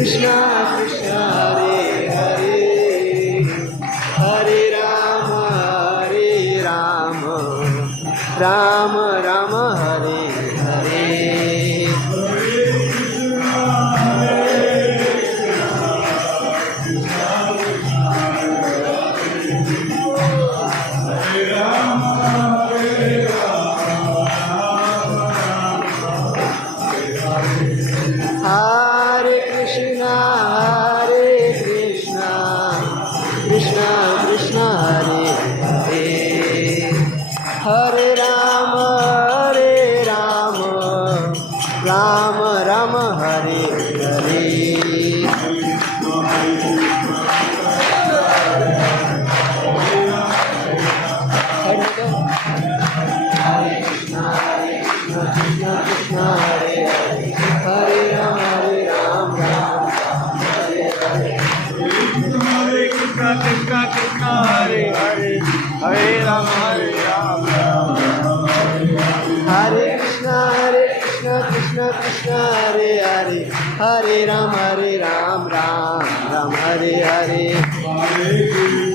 Krishna Krishna Hare Hare Hare Rama Rama Rama Hare Hare Hare Krishna Krishna Krishna Hare Hare Hare Rama Rama Rama Hare Hare Krishna Krishna Hare Hare Hare Rama Krishna Krishna Hare Hare Hare Rama Hare Krishna Krishna Krishna Hare Hare Hare Ram Ram Ram Hare Hare